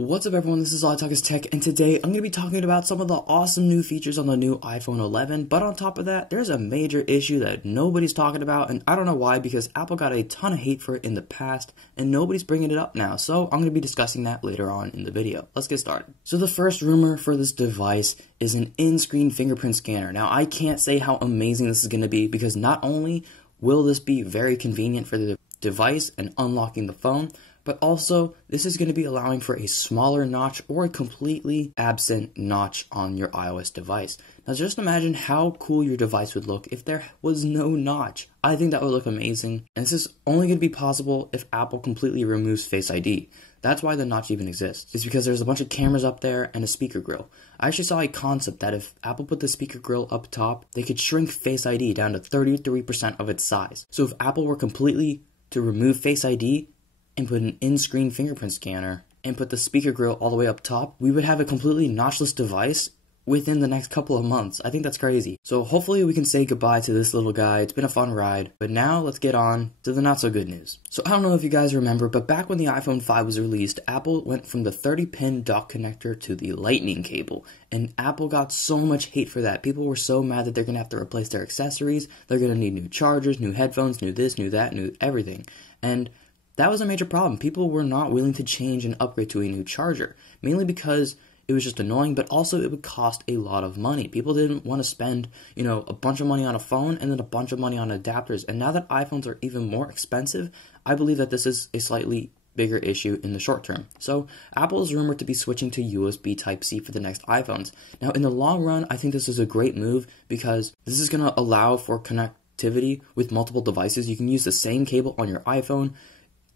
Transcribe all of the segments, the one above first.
What's up everyone, this is All I Talk is Tech, and today I'm going to be talking about some of the awesome new features on the new iPhone 11, but on top of that, there's a major issue that nobody's talking about, and I don't know why, because Apple got a ton of hate for it in the past, and nobody's bringing it up now, so I'm going to be discussing that later on in the video. Let's get started. So the first rumor for this device is an in-screen fingerprint scanner. Now, I can't say how amazing this is going to be, because not only will this be very convenient for the device and unlocking the phone, but also this is going to be allowing for a smaller notch or a completely absent notch on your iOS device. Now just imagine how cool your device would look if there was no notch. I think that would look amazing, and this is only going to be possible if Apple completely removes Face ID. That's why the notch even exists. It's because there's a bunch of cameras up there and a speaker grill. I actually saw a concept that if Apple put the speaker grill up top, they could shrink Face ID down to 33% of its size. So if Apple were completely to remove Face ID and put an in-screen fingerprint scanner and put the speaker grill all the way up top, we would have a completely notchless device within the next couple of months. I think that's crazy. So hopefully we can say goodbye to this little guy. It's been a fun ride, but now let's get on to the not so good news. So I don't know if you guys remember, but back when the iPhone 5 was released, Apple went from the 30-pin dock connector to the lightning cable, and Apple got so much hate for that. People were so mad that they're gonna have to replace their accessories, they're gonna need new chargers, new headphones, new this, new that, new everything. And that was a major problem. People were not willing to change and upgrade to a new charger, mainly because it was just annoying, but also it would cost a lot of money. People didn't want to spend, a bunch of money on a phone and then a bunch of money on adapters. And now that iPhones are even more expensive, I believe that this is a slightly bigger issue in the short term. So Apple is rumored to be switching to USB Type-C for the next iPhones. Now in the long run, I think this is a great move because this is going to allow for connectivity with multiple devices. You can use the same cable on your iPhone,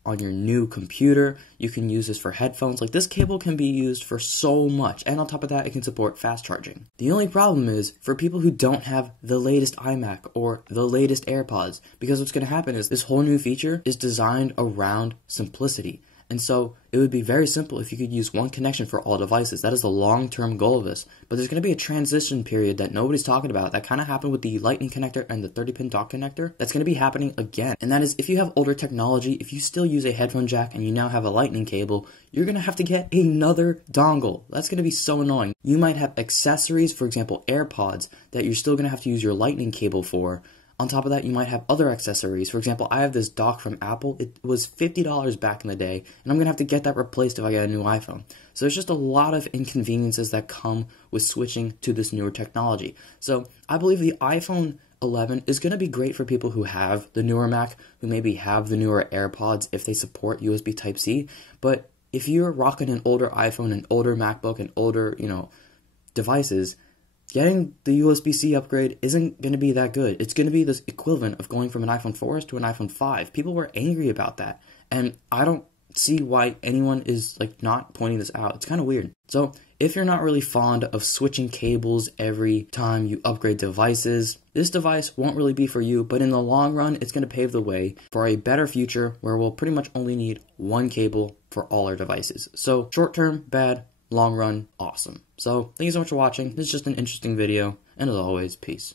on your new computer. You can use this for headphones. Like, this cable can be used for so much, and on top of that, it can support fast charging. The only problem is for people who don't have the latest iMac or the latest AirPods, because what's going to happen is this whole new feature is designed around simplicity. And so it would be very simple if you could use one connection for all devices. That is the long-term goal of this. But there's going to be a transition period that nobody's talking about. That kind of happened with the lightning connector and the 30-pin dock connector. That's going to be happening again. And that is, if you have older technology, if you still use a headphone jack and you now have a lightning cable, you're going to have to get another dongle. That's going to be so annoying. You might have accessories, for example, AirPods, that you're still going to have to use your lightning cable for. On top of that, you might have other accessories. For example, I have this dock from Apple. It was $50 back in the day, and I'm going to have to get that replaced if I get a new iPhone. So there's just a lot of inconveniences that come with switching to this newer technology. So I believe the iPhone 11 is going to be great for people who have the newer Mac, who maybe have the newer AirPods if they support USB Type-C. But if you're rocking an older iPhone, an older MacBook, and older, devices, getting the USB-C upgrade isn't going to be that good. It's going to be the equivalent of going from an iPhone 4S to an iPhone 5. People were angry about that, and I don't see why anyone is not pointing this out. It's kind of weird. So if you're not really fond of switching cables every time you upgrade devices, this device won't really be for you, but in the long run, it's going to pave the way for a better future where we'll pretty much only need one cable for all our devices. So short term, bad. Long run, awesome. So thank you so much for watching. This is just an interesting video, and as always, peace.